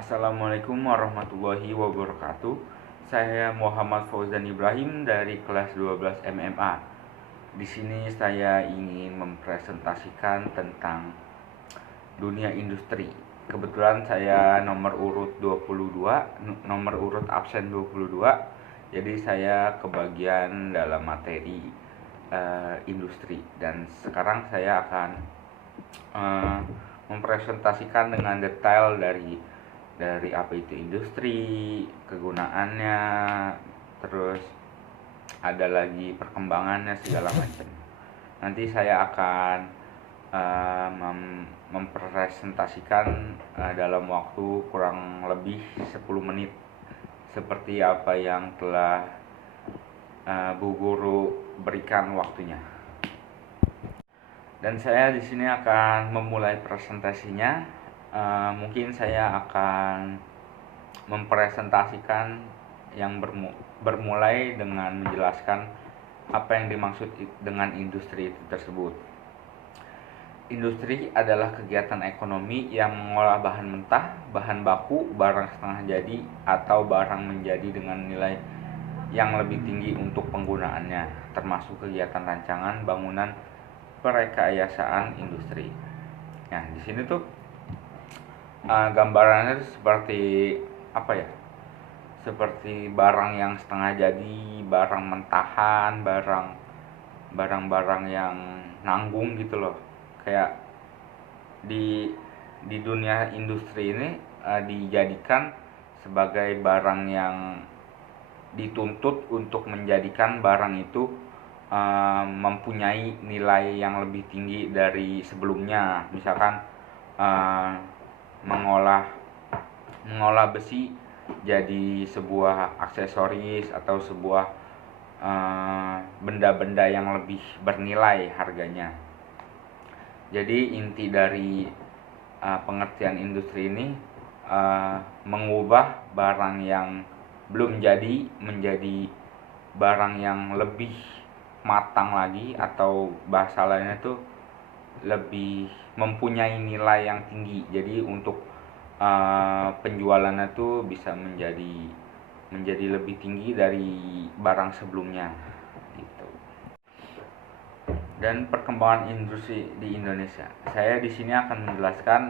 Assalamualaikum warahmatullahi wabarakatuh. Saya Muhammad Fauzan Ibrahim dari kelas 12 MMA. Di sini saya ingin mempresentasikan tentang dunia industri. Kebetulan saya nomor urut 22, nomor urut absen 22. Jadi saya kebagian dalam materi industri, dan sekarang saya akan mempresentasikan dengan detail dari apa itu industri, kegunaannya, terus ada lagi perkembangannya segala macam. Nanti saya akan mempresentasikan dalam waktu kurang lebih 10 menit seperti apa yang telah Bu Guru berikan waktunya. Dan saya di sini akan memulai presentasinya. Mungkin saya akan mempresentasikan yang bermulai dengan menjelaskan apa yang dimaksud dengan industri itu tersebut. Industri adalah kegiatan ekonomi yang mengolah bahan mentah, bahan baku, barang setengah jadi, atau barang menjadi dengan nilai yang lebih tinggi untuk penggunaannya, termasuk kegiatan rancangan, bangunan, perekayasaan industri. Nah, di sini tuh gambarannya seperti apa ya? Seperti barang yang setengah jadi, barang mentahan, barang-barang yang nanggung gitu loh. Kayak di dunia industri ini dijadikan sebagai barang yang dituntut untuk menjadikan barang itu mempunyai nilai yang lebih tinggi dari sebelumnya. Misalkan mengolah besi jadi sebuah aksesoris atau sebuah benda-benda yang lebih bernilai harganya. Jadi inti dari pengertian industri ini mengubah barang yang belum jadi menjadi barang yang lebih matang lagi, atau bahasa lainnya tuh lebih mempunyai nilai yang tinggi. Jadi untuk penjualannya tuh bisa menjadi lebih tinggi dari barang sebelumnya gitu. Dan perkembangan industri di Indonesia, saya di sini akan menjelaskan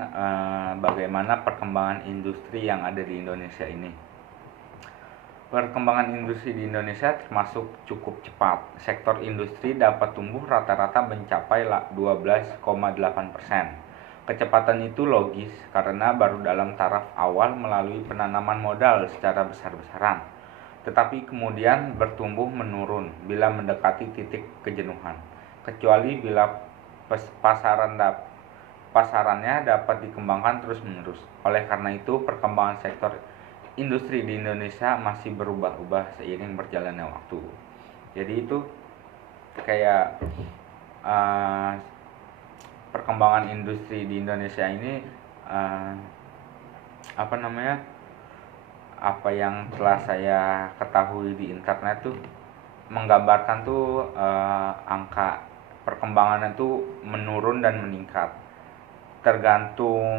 bagaimana perkembangan industri yang ada di Indonesia ini. Perkembangan industri di Indonesia termasuk cukup cepat. Sektor industri dapat tumbuh rata-rata mencapai 12,8%. Kecepatan itu logis karena baru dalam taraf awal melalui penanaman modal secara besar-besaran, tetapi kemudian bertumbuh menurun bila mendekati titik kejenuhan, kecuali bila pasarannya dapat dikembangkan terus-menerus. Oleh karena itu, perkembangan sektor industri di Indonesia masih berubah-ubah seiring berjalannya waktu. Jadi itu kayak perkembangan industri di Indonesia ini apa yang telah saya ketahui di internet tuh menggambarkan tuh angka perkembangannya tuh menurun dan meningkat tergantung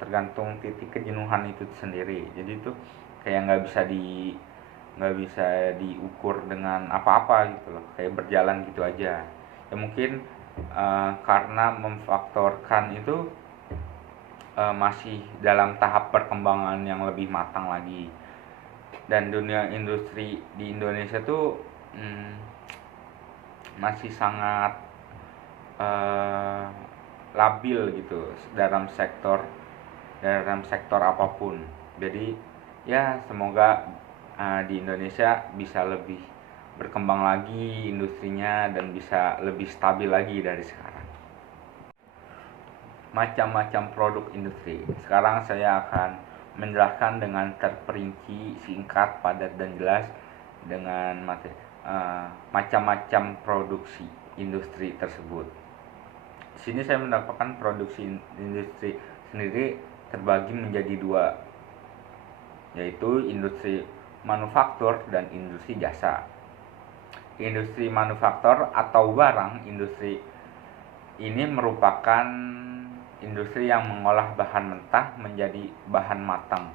tergantung titik kejenuhan itu sendiri. Jadi itu kayak nggak bisa diukur dengan apa-apa gitu loh, kayak berjalan gitu aja ya. Mungkin karena memfaktorkan itu masih dalam tahap perkembangan yang lebih matang lagi, dan dunia industri di Indonesia tuh masih sangat labil gitu dalam sektor apapun. Jadi ya semoga di Indonesia bisa lebih berkembang lagi industrinya dan bisa lebih stabil lagi dari sekarang. Macam-macam produk industri. Sekarang saya akan menjelaskan dengan terperinci, singkat, padat, dan jelas dengan macam-macam produksi industri tersebut. Di sini saya mendapatkan produksi industri sendiri terbagi menjadi dua, yaitu industri manufaktur dan industri jasa. Industri manufaktur atau barang industri ini merupakan industri yang mengolah bahan mentah menjadi bahan matang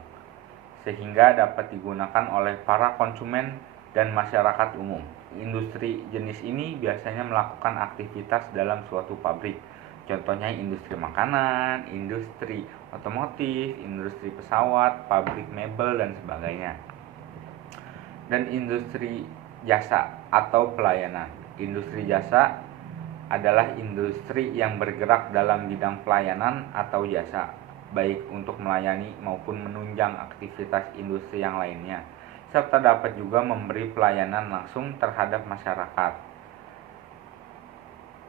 sehingga dapat digunakan oleh para konsumen dan masyarakat umum. Industri jenis ini biasanya melakukan aktivitas dalam suatu pabrik. Contohnya industri makanan, industri otomotif, industri pesawat, pabrik mebel, dan sebagainya. Dan industri jasa atau pelayanan. Industri jasa adalah industri yang bergerak dalam bidang pelayanan atau jasa, baik untuk melayani maupun menunjang aktivitas industri yang lainnya, serta dapat juga memberi pelayanan langsung terhadap masyarakat.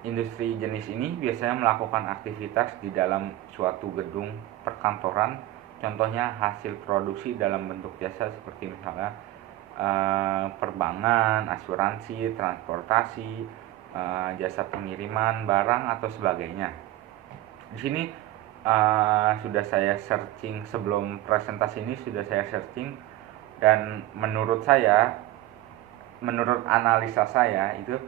Industri jenis ini biasanya melakukan aktivitas di dalam suatu gedung perkantoran, contohnya hasil produksi dalam bentuk jasa seperti misalnya perbankan, asuransi, transportasi, jasa pengiriman barang atau sebagainya. Di sini sudah saya searching sebelum presentasi ini, sudah saya searching, dan menurut analisa saya itu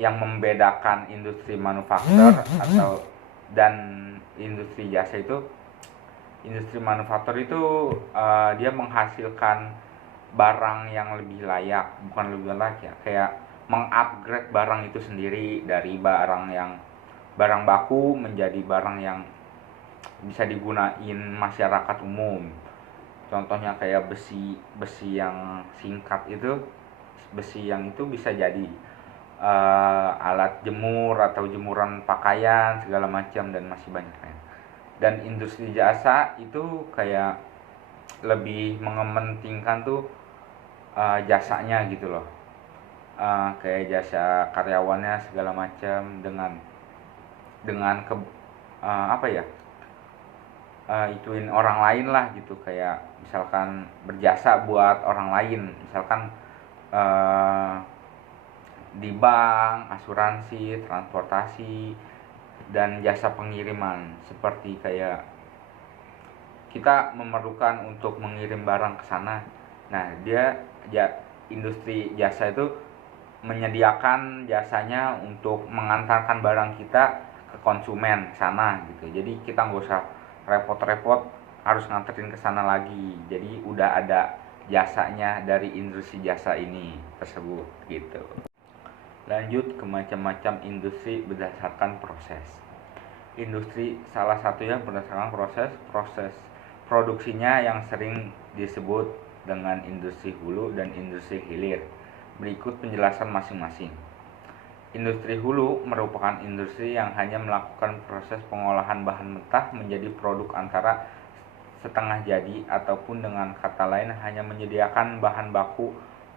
yang membedakan industri manufaktur atau dan industri jasa itu, industri manufaktur itu dia menghasilkan barang yang lebih layak, bukan lebih layak ya, kayak mengupgrade barang itu sendiri dari barang baku menjadi barang yang bisa digunain masyarakat umum. Contohnya kayak besi yang singkat itu, besi yang itu bisa jadi alat jemur atau jemuran pakaian segala macam, dan masih banyak lain. Dan industri jasa itu kayak lebih mengementingkan tuh jasanya gitu loh, kayak jasa karyawannya segala macam dengan ituin orang lain lah gitu, kayak misalkan berjasa buat orang lain, misalkan di bank, asuransi, transportasi, dan jasa pengiriman, seperti kayak kita memerlukan untuk mengirim barang ke sana. Nah, industri jasa itu menyediakan jasanya untuk mengantarkan barang kita ke konsumen sana gitu. Jadi kita nggak usah repot-repot harus nganterin ke sana lagi. Jadi udah ada jasanya dari industri jasa ini tersebut gitu. Lanjut ke macam-macam industri berdasarkan proses. Industri salah satunya berdasarkan proses produksinya yang sering disebut dengan industri hulu dan industri hilir. Berikut penjelasan masing-masing. Industri hulu merupakan industri yang hanya melakukan proses pengolahan bahan mentah menjadi produk antara setengah jadi, ataupun dengan kata lain hanya menyediakan bahan baku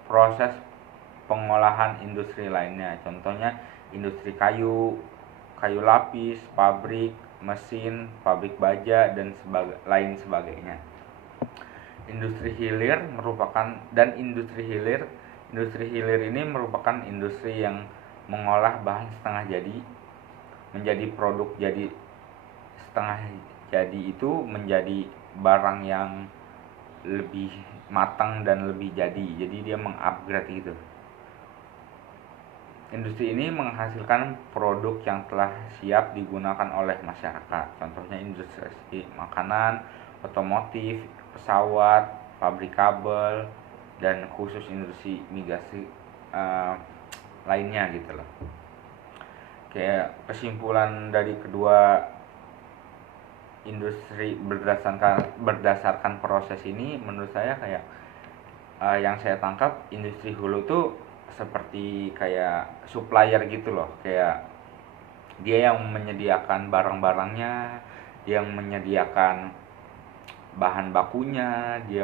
proses pengolahan industri lainnya. Contohnya industri kayu lapis, pabrik mesin, pabrik baja, dan lain sebagainya. Industri hilir ini merupakan industri yang mengolah bahan setengah jadi menjadi produk jadi. Setengah jadi itu menjadi barang yang lebih matang dan lebih jadi dia mengupgrade gitu. Industri ini menghasilkan produk yang telah siap digunakan oleh masyarakat. Contohnya industri makanan, otomotif, pesawat, pabrik kabel, dan khusus industri migrasi lainnya gitu loh. Kayak kesimpulan dari kedua industri berdasarkan proses ini, menurut saya kayak yang saya tangkap, industri hulu tuh seperti kayak supplier gitu loh, kayak dia yang menyediakan barang-barangnya, dia yang menyediakan bahan bakunya, dia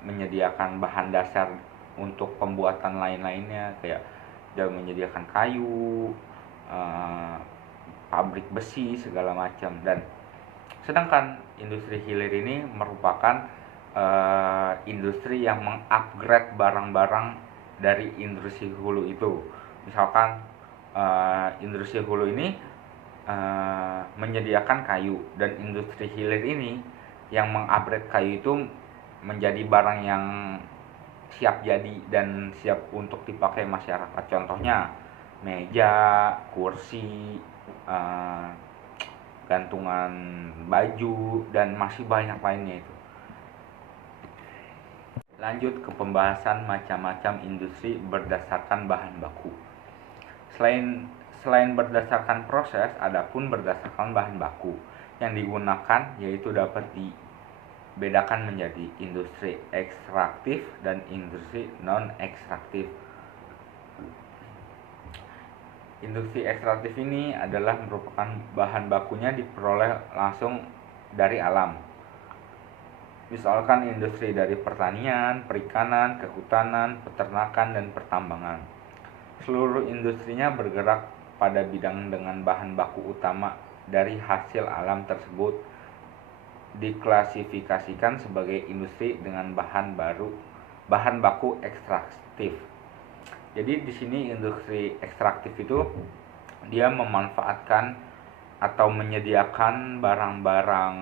menyediakan bahan dasar untuk pembuatan lain-lainnya, kayak dia menyediakan kayu, pabrik besi segala macam. Dan sedangkan industri hilir ini merupakan industri yang mengupgrade barang-barang dari industri hulu itu. Misalkan industri hulu ini menyediakan kayu, dan industri hilir ini yang mengupgrade kayu itu menjadi barang yang siap jadi dan siap untuk dipakai masyarakat. Contohnya meja, kursi, gantungan baju, dan masih banyak lainnya itu. Lanjut ke pembahasan macam-macam industri berdasarkan bahan baku. Selain berdasarkan proses, adapun berdasarkan bahan baku yang digunakan, yaitu dapat dibedakan menjadi industri ekstraktif dan industri non ekstraktif. Industri ekstraktif ini adalah merupakan bahan bakunya diperoleh langsung dari alam. Misalkan industri dari pertanian, perikanan, kehutanan, peternakan, dan pertambangan. Seluruh industrinya bergerak pada bidang dengan bahan baku utama dari hasil alam tersebut diklasifikasikan sebagai industri dengan bahan baku ekstraktif. Jadi di sini industri ekstraktif itu dia memanfaatkan atau menyediakan barang-barang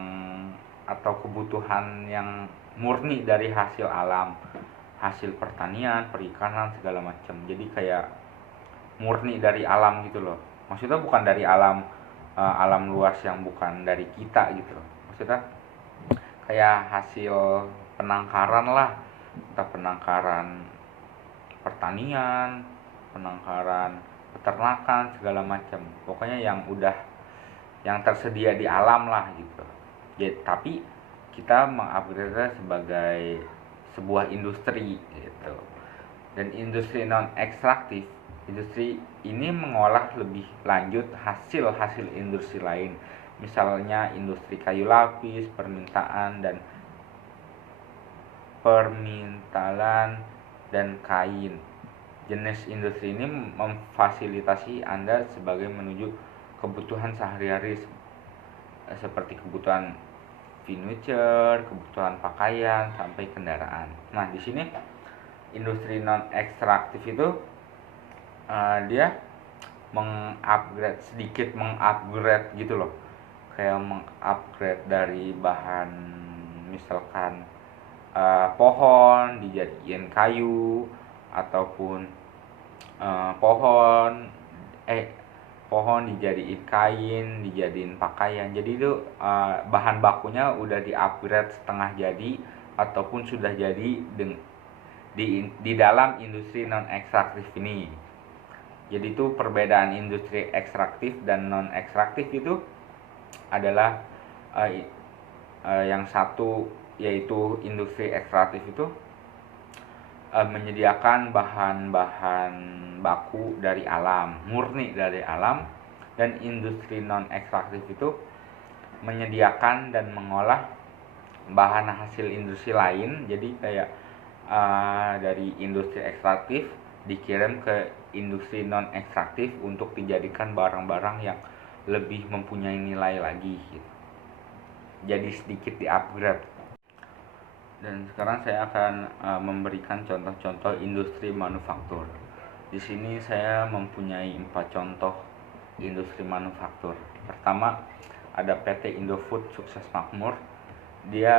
atau kebutuhan yang murni dari hasil alam, hasil pertanian, perikanan, segala macam. Jadi kayak murni dari alam gitu loh. Maksudnya bukan dari alam alam luas yang bukan dari kita gitu loh. Maksudnya kayak hasil penangkaran lah, entah penangkaran pertanian, penangkaran peternakan, segala macam. Pokoknya yang tersedia di alam lah gitu. Ya, tapi kita mengupgrade sebagai sebuah industri gitu. Dan industri non ekstraktif, industri ini mengolah lebih lanjut hasil industri lain. Misalnya industri kayu lapis, permintaan dan kain. Jenis industri ini memfasilitasi Anda sebagai menuju kebutuhan sehari-hari seperti kebutuhan furniture, kebutuhan pakaian, sampai kendaraan. Nah, di sini industri non ekstraktif itu dia sedikit mengupgrade gitu loh. Kayak mengupgrade dari bahan misalkan pohon dijadiin kayu, ataupun pohon dijadiin kain, dijadiin pakaian. Jadi itu bahan bakunya udah di-upgrade setengah jadi ataupun sudah jadi di dalam industri non ekstraktif ini. Jadi itu perbedaan industri ekstraktif dan non ekstraktif itu adalah yang satu, yaitu industri ekstraktif itu menyediakan bahan-bahan baku dari alam, murni dari alam, dan industri non ekstraktif itu menyediakan dan mengolah bahan hasil industri lain. Jadi kayak dari industri ekstraktif dikirim ke industri non ekstraktif untuk dijadikan barang-barang yang lebih mempunyai nilai lagi gitu. Jadi sedikit di-upgrade. Dan sekarang saya akan memberikan contoh-contoh industri manufaktur. Di sini saya mempunyai 4 contoh industri manufaktur. Pertama, ada PT Indofood Sukses Makmur. Dia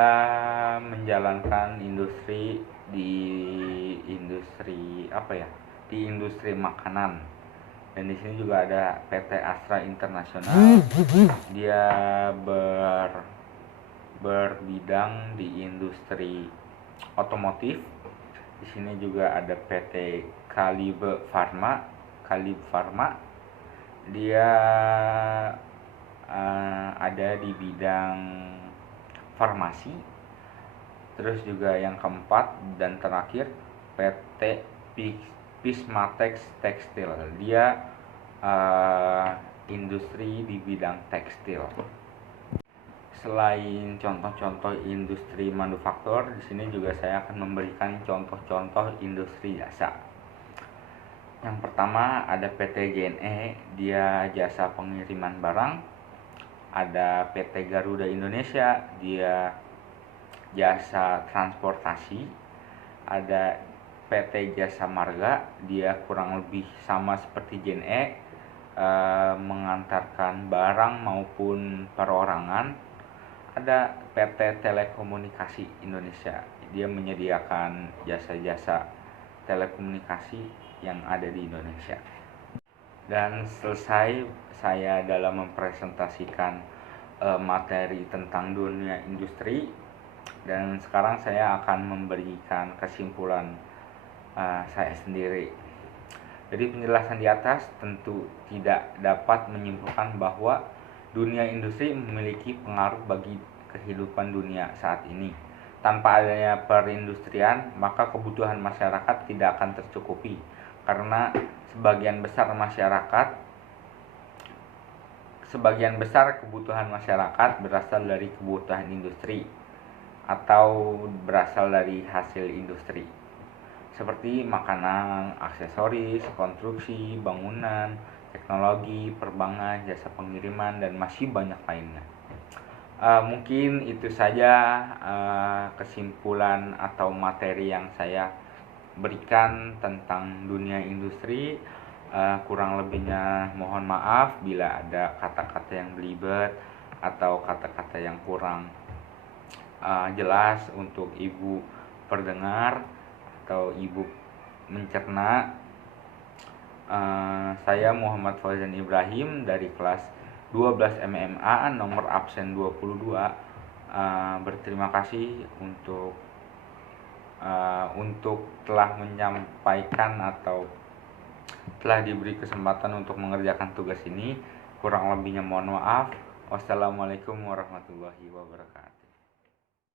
menjalankan industri di industri makanan. Dan di sini juga ada PT Astra Internasional. Dia berbidang di industri otomotif. Di sini juga ada PT Kalib Pharma. Dia ada di bidang farmasi. Terus juga yang keempat dan terakhir, PT Pismatex Tekstil. Dia industri di bidang tekstil. Selain contoh-contoh industri manufaktur, di sini juga saya akan memberikan contoh-contoh industri jasa. Yang pertama ada PT JNE, dia jasa pengiriman barang. Ada PT Garuda Indonesia, dia jasa transportasi. Ada PT Jasa Marga, dia kurang lebih sama seperti JNE, mengantarkan barang maupun perorangan. Ada PT Telekomunikasi Indonesia, dia menyediakan jasa-jasa telekomunikasi yang ada di Indonesia. Dan selesai saya dalam mempresentasikan materi tentang dunia industri, dan sekarang saya akan memberikan kesimpulan saya sendiri. Jadi penjelasan di atas tentu tidak dapat menyimpulkan bahwa dunia industri memiliki pengaruh bagi kehidupan dunia saat ini. Tanpa adanya perindustrian, maka kebutuhan masyarakat tidak akan tercukupi, karena sebagian besar kebutuhan masyarakat berasal dari kebutuhan industri atau berasal dari hasil industri, seperti makanan, aksesoris, konstruksi, bangunan, teknologi, perbankan, jasa pengiriman, dan masih banyak lainnya. Mungkin itu saja kesimpulan atau materi yang saya berikan tentang dunia industri. Kurang lebihnya mohon maaf bila ada kata-kata yang belibet atau kata-kata yang kurang jelas untuk ibu pendengar atau ibu mencerna. Saya Muhammad Fauzan Ibrahim dari kelas 12 MMA nomor absen 22. Berterima kasih untuk telah menyampaikan atau telah diberi kesempatan untuk mengerjakan tugas ini. Kurang lebihnya mohon maaf. Wassalamualaikum warahmatullahi wabarakatuh.